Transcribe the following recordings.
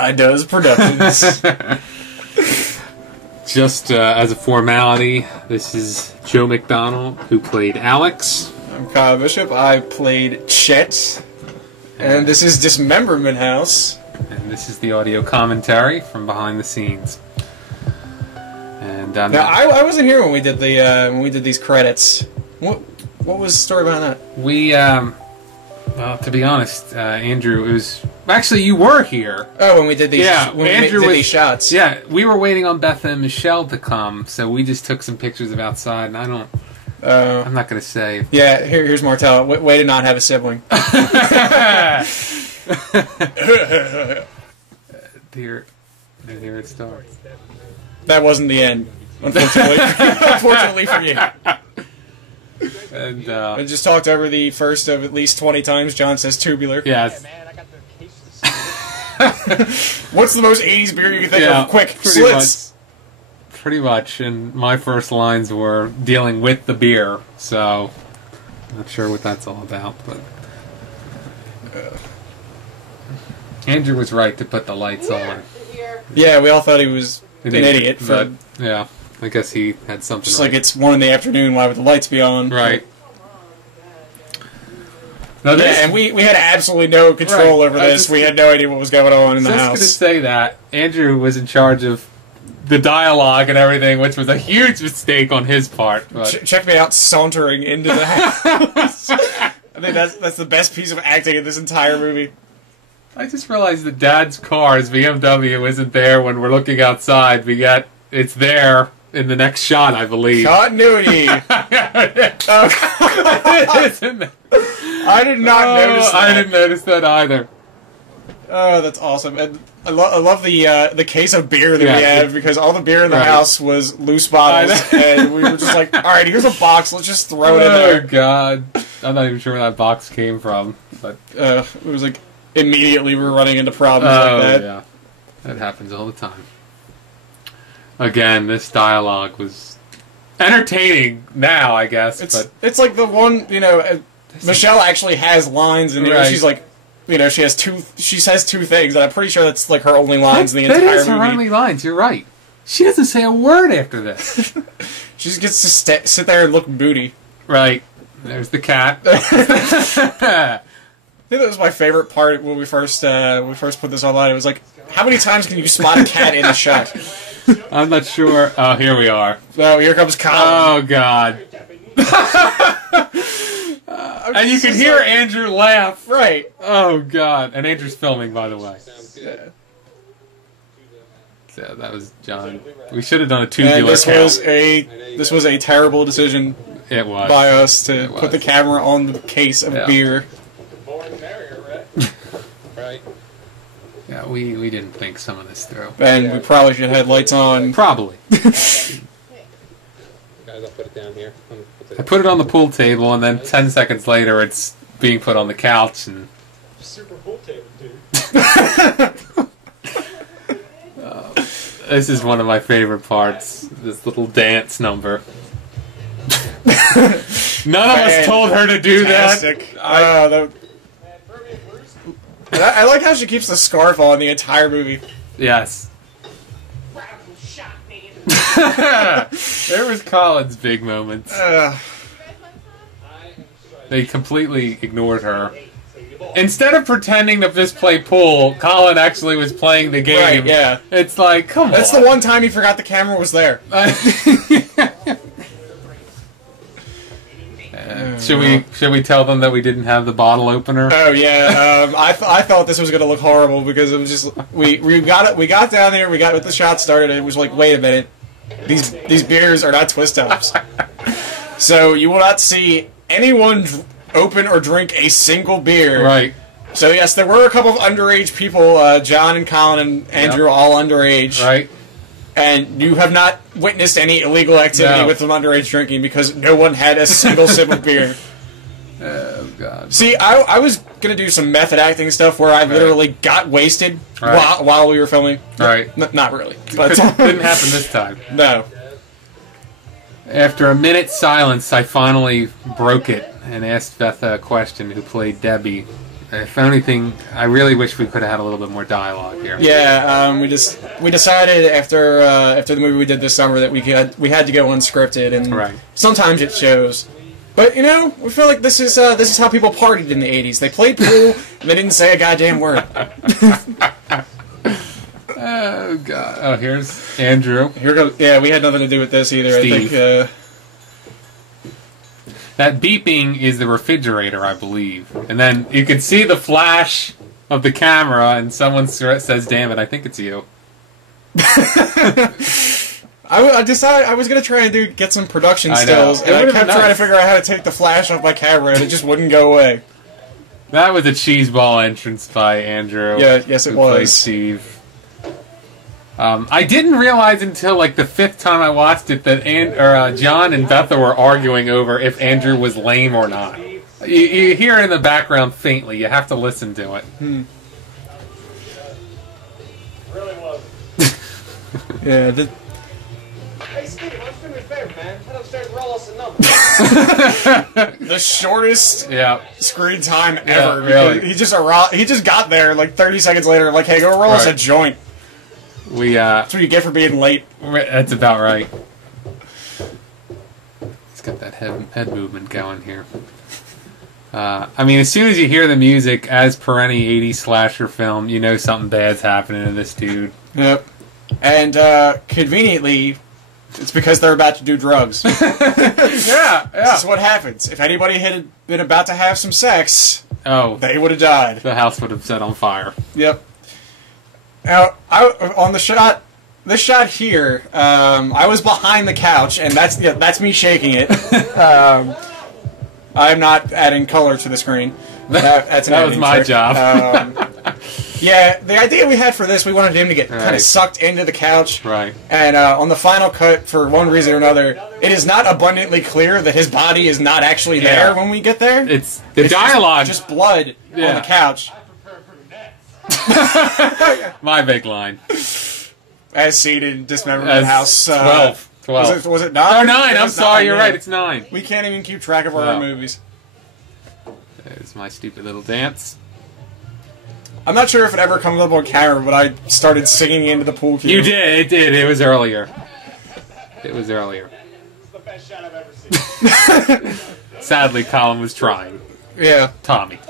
Guy Does Productions. Just as a formality, this is Joe McDonald, who played Alex. I'm Kyle Bishop. I played Chet. And this is Dismemberment House. And this is the audio commentary from behind the scenes. And now, I wasn't here when we did the when we did these credits. What was the story behind that? We well, to be honest, Andrew, it was actually you were here. Oh, when we did these, yeah, when Andrew we did was, these shots. Yeah, we were waiting on Beth and Michelle to come, so we just took some pictures of outside, and I don't. I'm not going to say. Yeah, here's Martell. Way to not have a sibling. Here it starts. That wasn't the end, unfortunately. Unfortunately for you. And I just talked over the first of at least 20 times John says tubular. Yes. What's the most 80s beer you can think of? Quick, Slits. Pretty much, and my first lines were dealing with the beer, so not sure what that's all about, but Andrew was right to put the lights on. Yeah, we all thought he was an idiot. But, yeah, I guess he had something just like it's 1 in the afternoon, why would the lights be on? Right. Now and we had absolutely no control over this. We had no idea what was going on in the house. I was going to say that. Andrew was in charge of the dialogue and everything, which was a huge mistake on his part. But. Check me out sauntering into the house. I think that's the best piece of acting in this entire movie. I just realized that Dad's car's BMW isn't there when we're looking outside, but yet it's there in the next shot, I believe. Continuity! I did not notice that. I didn't notice that either. Oh, that's awesome. And I love the case of beer that we had, because all the beer in the house was loose bottles, and we were just like, alright, here's a box, let's just throw it in there. Oh, God. I'm not even sure where that box came from. But it was like, immediately we were running into problems like that. Yeah. That happens all the time. Again, this dialogue was entertaining now, I guess. It's like the one, Michelle actually has lines, and she's like, she says two things, and I'm pretty sure that's like her only lines in the entire movie. That is her only lines, you're right. She doesn't say a word after this. She just gets to sit there and look booty. Right. There's the cat. I think that was my favorite part when we first put this online. It was like, how many times can you spot a cat in a shot? I'm not sure. Oh, here we are. Oh, here comes Colin. Oh, God. And you can hear Andrew laugh. Right. Oh, God. And Andrew's filming, by the way. Yeah. So that was John. We should have done a tubular count. This was a terrible decision. It was. By us to put the camera on the case of beer. Right. Yeah, we didn't think some of this through. And we probably should have had lights on. Probably. Guys, I'll put it down here. I put it on the pool table, and then 10 seconds later, it's being put on the couch. And super pool table, dude. This is one of my favorite parts. This little dance number. None of us told her to do that. I like how she keeps the scarf on the entire movie. Yes. There was Colin's big moments. They completely ignored her. Instead of pretending to just play pool, Colin actually was playing the game. Right, yeah. It's like, come on. That's the one time he forgot the camera was there. Should we tell them that we didn't have the bottle opener? Oh yeah, I thought this was gonna look horrible because it was just we got down there, we got with the shot started, and it was like, wait a minute, these beers are not twist ups. So you will not see anyone open or drink a single beer. Right. So yes, there were a couple of underage people, John and Colin and Andrew, all underage. Right. And you have not witnessed any illegal activity with them underage drinking because no one had a single sip of beer. Oh, God. See, I was going to do some method acting stuff where I literally got wasted while we were filming. Right. Not really. But didn't happen this time. No. After a minute's silence, I finally broke it and asked Beth a question, who played Debbie, If anything, I really wish we could have had a little bit more dialogue here. Yeah, we decided after the movie we did this summer that we had to go unscripted, and Right. sometimes it shows. But you know, we feel like this is how people partied in the '80s. They played pool and they didn't say a goddamn word. Oh god! Oh, here's Andrew. Here goes. Yeah, we had nothing to do with this either. Steve. I think. That beeping is the refrigerator, I believe. And then you can see the flash of the camera, and someone says, "Damn it, I think it's you." I decided I was gonna try and get some production stills, and I kept trying to figure out how to take the flash off my camera, and it just wouldn't go away. That was a cheeseball entrance by Andrew. Yeah, yes, it who played was. Steve. I didn't realize until like the 5th time I watched it that John and Bethel were arguing over if Andrew was lame or not. You hear it in the background faintly. You have to listen to it. Really was. Yeah. Hey, Steve, let's do me a favor, man. Head upstairs and roll us a number. The shortest Yeah. screen time ever. really. He just got there like 30 seconds later. Like, hey, go roll us a Right. joint. That's what you get for being late. That's about right. He's got that head movement going here. I mean, as soon as you hear the music, as per any 80s slasher film, you know something bad's happening to this dude. Yep. And conveniently, it's because they're about to do drugs. Yeah. This is what happens. If anybody had been about to have some sex, they would have died. The house would have set on fire. Yep. Now, on this shot here, I was behind the couch, and that's me shaking it. I'm not adding color to the screen. That was my trick. job. Yeah, the idea we had for this, we wanted him to get kind of sucked into the couch. Right. And on the final cut, for one reason or another, it is not abundantly clear that his body is not actually there when we get there. It's the dialogue. Just blood on the couch. My big line. As seen in Dismemberment House 12. Was it 9? Oh, 9. I'm sorry, you're right. It's 9. We can't even keep track of our own movies. There's my stupid little dance. I'm not sure if it ever comes up on camera, but I started singing into the pool cue. You did. It did. It was earlier. It was earlier. This is the best shot I've ever seen. Sadly, Colin was trying. Yeah. Tommy.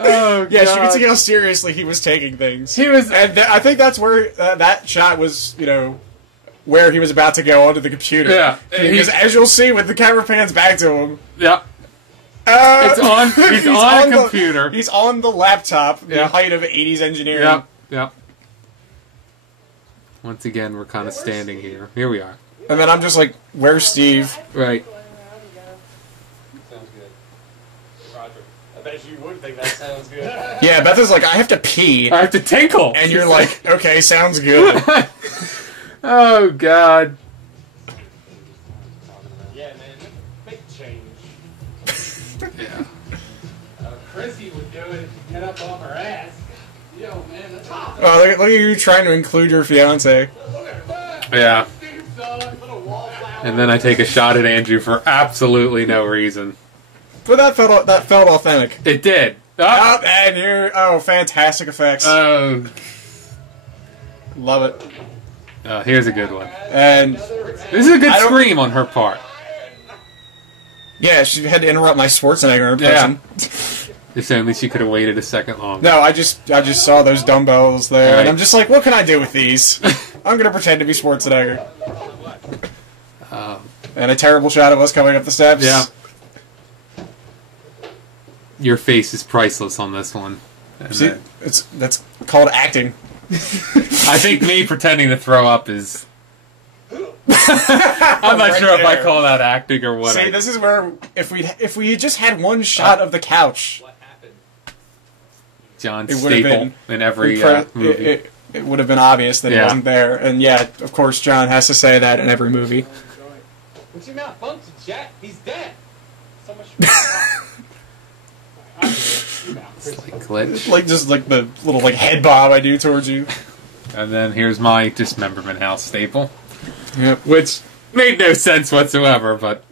Oh, yeah, God. You can see how seriously he was taking things. He was, and I think that's where that shot was, where he was about to go onto the computer. Yeah, because as you'll see when the camera pans back to him, yeah, it's on. He's on a computer. He's on the laptop. The height of 80s engineering. Yep, yep. Once again, we're kind of standing here. Here we are. And then I'm just like, "Where's Steve?" Right. I bet you would think that sounds good. Yeah, Beth is like, I have to pee. I have to tinkle. And you're like, okay, sounds good. Oh, God. Yeah, man. Big change. Yeah. Chrissy would do it if she get up off her ass. Yo, man, that's hot. Oh, look at you trying to include your fiance. Yeah. And then I take a shot at Andrew for absolutely no reason. But that felt authentic. It did. Oh, and here, fantastic effects. Oh, love it. Here's a good one. And this is a good scream on her part. Yeah, she had to interrupt my Schwarzenegger impression. Yeah. If only she could have waited a second longer. No, I just saw those dumbbells there, right. And I'm just like, what can I do with these? I'm gonna pretend to be Schwarzenegger. And a terrible shot of us coming up the steps. Yeah. Your face is priceless on this one. See, that's called acting. I think me pretending to throw up is... I'm not sure if I call that acting or what. See, this is where if we had just had one shot of the couch, What happened? John staple in every movie. It would have been obvious that he wasn't there, and yeah, of course, John has to say that in every movie. What's your mouth function, Chet? He's dead. So much. It's like glitch. Like just like the little head bob I do towards you. And then here's my Dismemberment House staple. Yep. Which made no sense whatsoever, but